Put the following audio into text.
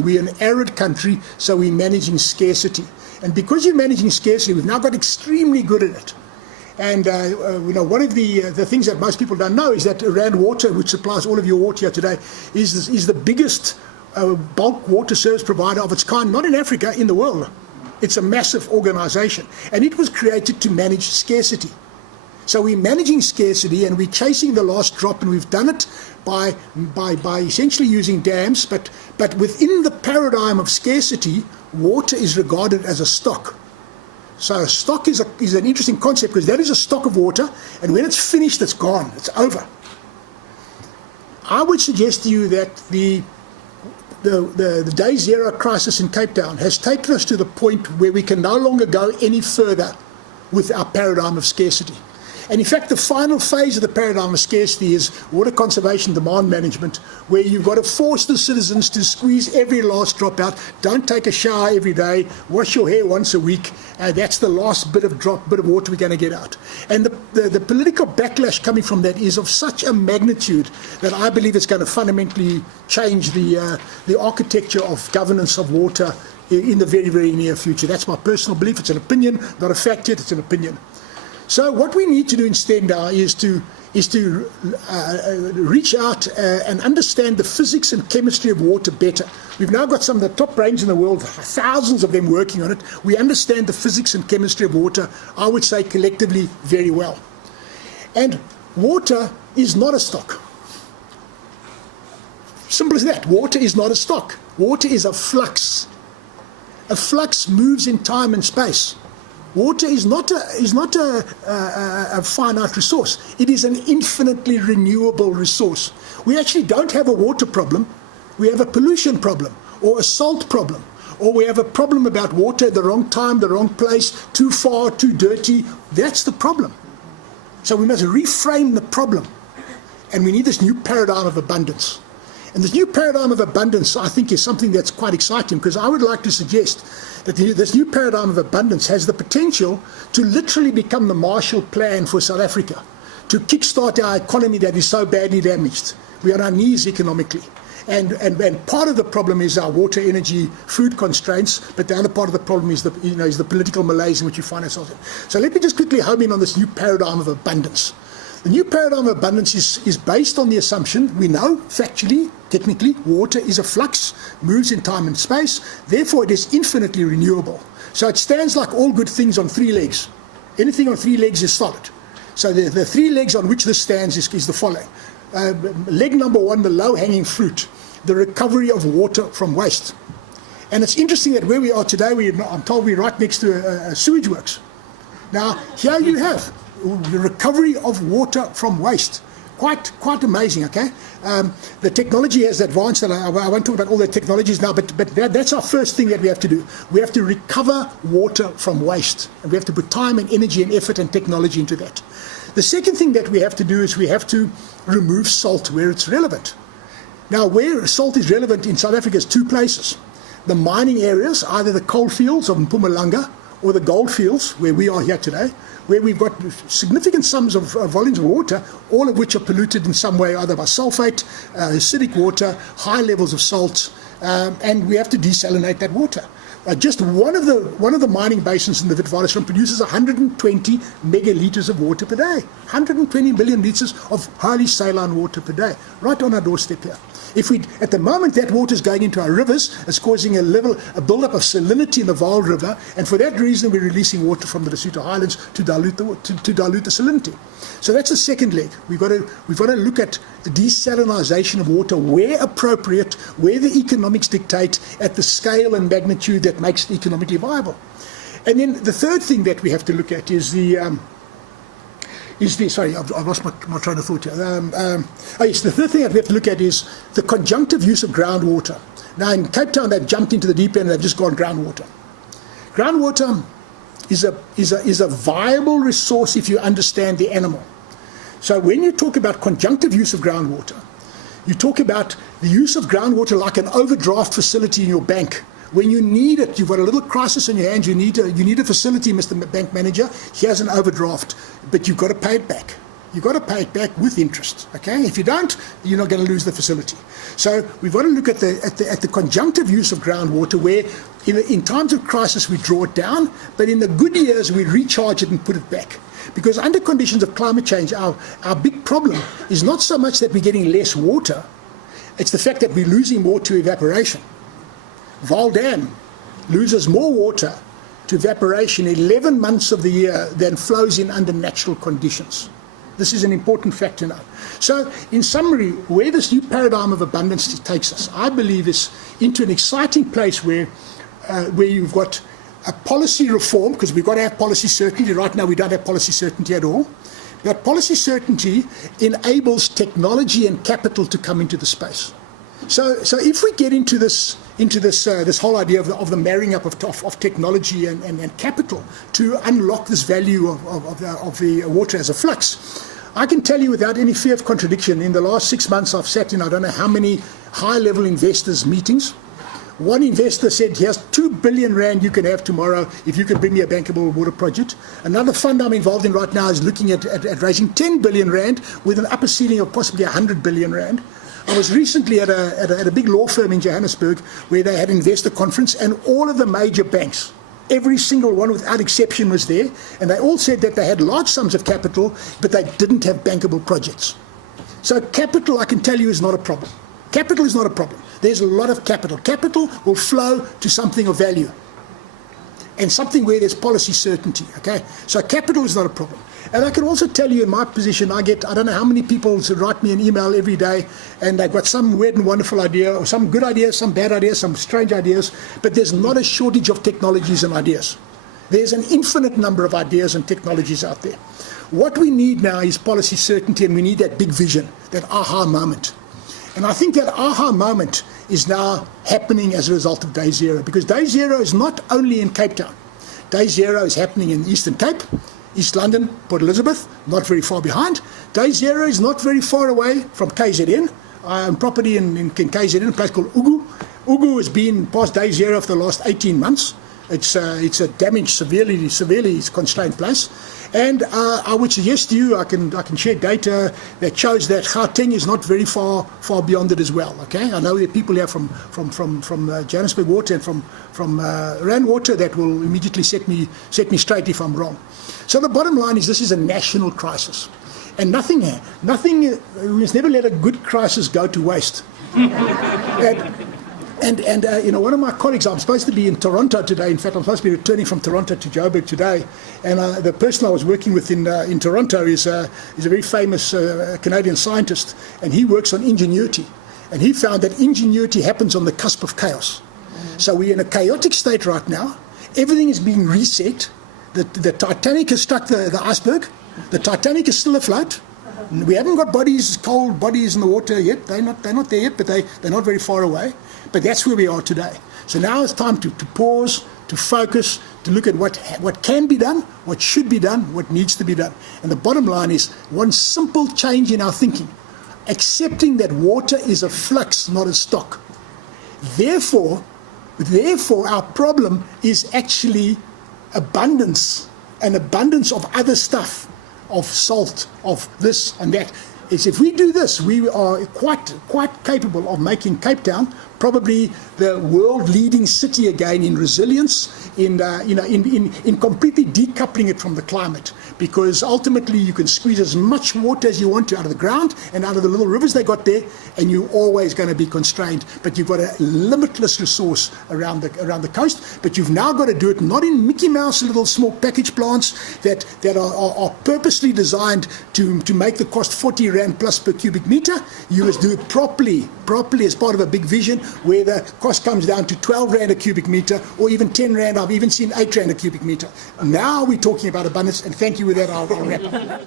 We're an arid country, so we're managing scarcity. And because you're managing scarcity, we've now got extremely good at it. And one of the things that most people don't know is that Rand Water, which supplies all of your water here today, is the biggest bulk water service provider of its kind, not in Africa, in the world. It's a massive organization, and it was created to manage scarcity. So we're managing scarcity, and we're chasing the last drop, and we've done it by essentially using dams, but within the paradigm of scarcity, water is regarded as a stock. So a stock is an interesting concept, because that is a stock of water, and when it's finished, it's gone, it's over. I would suggest to you that the day zero crisis in Cape Town has taken us to the point where we can no longer go any further with our paradigm of scarcity. And in fact, the final phase of the paradigm of scarcity is water conservation demand management, where you've got to force the citizens to squeeze every last drop out. Don't take a shower every day, wash your hair once a week. That's the last bit of water we're going to get out. And the political backlash coming from that is of such a magnitude that I believe it's going to fundamentally change the architecture of governance of water in the very, very near future. That's my personal belief. It's an opinion, not a fact yet, it's an opinion. So what we need to do instead now is to reach out and understand the physics and chemistry of water better. We've now got some of the top brains in the world, thousands of them working on it. We understand the physics and chemistry of water, I would say collectively, very well. And water is not a stock. Simple as that. Water is not a stock. Water is a flux. A flux moves in time and space. Water is not a finite resource. It is an infinitely renewable resource. We actually don't have a water problem. We have a pollution problem, or a salt problem, or we have a problem about water at the wrong time, the wrong place, too far, too dirty. That's the problem. So we must reframe the problem. And we need this new paradigm of abundance. And this new paradigm of abundance, I think, is something that's quite exciting, because I would like to suggest that this new paradigm of abundance has the potential to literally become the Marshall Plan for South Africa, to kickstart our economy that is so badly damaged. We are on our knees economically. And part of the problem is our water, energy, food constraints, but the other part of the problem is the political malaise in which we find ourselves in. So let me just quickly home in on this new paradigm of abundance. The new paradigm of abundance is based on the assumption, we know factually, technically, water is a flux, moves in time and space, therefore it is infinitely renewable. So it stands like all good things on three legs. Anything on three legs is solid. So the three legs on which this stands is the following. Leg number one, the low-hanging fruit, the recovery of water from waste. And it's interesting that where we are today, I'm told we're right next to a sewage works. Now, here you have the recovery of water from waste. Quite amazing, okay? The technology has advanced, and I won't talk about all the technologies now, but that's our first thing that we have to do. We have to recover water from waste, and we have to put time and energy and effort and technology into that. The second thing that we have to do is we have to remove salt where it's relevant. Now, where salt is relevant in South Africa is two places. The mining areas, either the coal fields of Mpumalanga or the gold fields, where we are here today, where we've got significant sums of volumes of water, all of which are polluted in some way, either by sulfate, acidic water, high levels of salt, and we have to desalinate that water. Just one of the mining basins in the Witwatersrand produces 120 megalitres of water per day. 120 million litres of highly saline water per day, right on our doorstep here. At the moment, that water is going into our rivers, it's causing a buildup of salinity in the Vaal River, and for that reason, we're releasing water from the Lesotho Highlands to dilute the salinity. So that's the second leg. We've got to look at the desalinization of water where appropriate, where the economics dictate, at the scale and magnitude that makes it economically viable. And then the third thing that we have to look at is sorry, I've lost my train of thought here. Yes, the third thing that we have to look at is the conjunctive use of groundwater. Now, in Cape Town, they've jumped into the deep end and they've just gone groundwater. Groundwater is a viable resource if you understand the animal. So when you talk about conjunctive use of groundwater, you talk about the use of groundwater like an overdraft facility in your bank. When you need it, you've got a little crisis in your hands, you need a facility, Mr. Bank Manager, here's an overdraft, but you've got to pay it back. You've got to pay it back with interest, okay? If you don't, you're not going to lose the facility. So we've got to look at the conjunctive use of groundwater, where in times of crisis we draw it down, but in the good years we recharge it and put it back. Because under conditions of climate change, our big problem is not so much that we're getting less water, it's the fact that we're losing more to evaporation. Val Dam loses more water to evaporation 11 months of the year than flows in under natural conditions. This is an important fact to know. So, in summary, where this new paradigm of abundance takes us, I believe, is into an exciting place where you've got a policy reform, because we've got to have policy certainty. Right now we don't have policy certainty at all. But policy certainty enables technology and capital to come into the space. So if we get into this whole idea of the marrying up of technology and capital to unlock this value of the water as a flux, I can tell you without any fear of contradiction, in the last 6 months I've sat in I don't know how many high-level investors' meetings. One investor said, here's 2 billion rand you can have tomorrow if you can bring me a bankable water project. Another fund I'm involved in right now is looking at raising 10 billion rand with an upper ceiling of possibly 100 billion rand. I was recently at a big law firm in Johannesburg where they had an investor conference, and all of the major banks, every single one without exception, was there, and they all said that they had large sums of capital, but they didn't have bankable projects. So capital, I can tell you, is not a problem. Capital is not a problem. There's a lot of capital. Capital will flow to something of value and something where there's policy certainty, okay? So capital is not a problem. And I can also tell you, in my position, I don't know how many people write me an email every day, and they've got some weird and wonderful idea, or some good ideas, some bad ideas, some strange ideas, but there's not a shortage of technologies and ideas. There's an infinite number of ideas and technologies out there. What we need now is policy certainty, and we need that big vision, that aha moment. And I think that aha moment is now happening as a result of Day Zero, because Day Zero is not only in Cape Town. Day Zero is happening in Eastern Cape, East London, Port Elizabeth, not very far behind. Day Zero is not very far away from KZN. I own property in KZN, a place called Ugu. Ugu has been past Day Zero for the last 18 months. It's a damaged, severely constrained place. And I would suggest to you, I can share data that shows that Gauteng is not very far beyond it as well. Okay, I know there are people here from Johannesburg Water and from Rand Water that will immediately set me straight if I'm wrong. So the bottom line is, this is a national crisis, and nothing. We must never let a good crisis go to waste. And one of my colleagues, I'm supposed to be in Toronto today. In fact, I'm supposed to be returning from Toronto to Joburg today. And the person I was working with in Toronto is a very famous Canadian scientist, and he works on ingenuity. And he found that ingenuity happens on the cusp of chaos. So we're in a chaotic state right now. Everything is being reset. The Titanic has struck the iceberg. The Titanic is still afloat. We haven't got cold bodies in the water yet. They're not there yet, but they're not very far away. But that's where we are today. So now it's time to pause, to focus, to look at what can be done, what should be done, what needs to be done. And the bottom line is one simple change in our thinking, accepting that water is a flux, not a stock. Therefore, our problem is actually abundance, an abundance of other stuff, of salt, of this and that. Is if we do this, we are quite capable of making Cape Town probably the world-leading city again in resilience, in completely decoupling it from the climate. Because ultimately you can squeeze as much water as you want to out of the ground and out of the little rivers they got there, and you're always going to be constrained. But you've got a limitless resource around the coast. But you've now got to do it not in Mickey Mouse little small package plants that are purposely designed to make the cost 40 rand plus per cubic meter. You must do it properly as part of a big vision where the cost comes down to 12 rand a cubic meter, or even 10 rand. I've even seen 8 rand a cubic meter. Now we're talking about abundance, and thank you with that, I'll wrap up.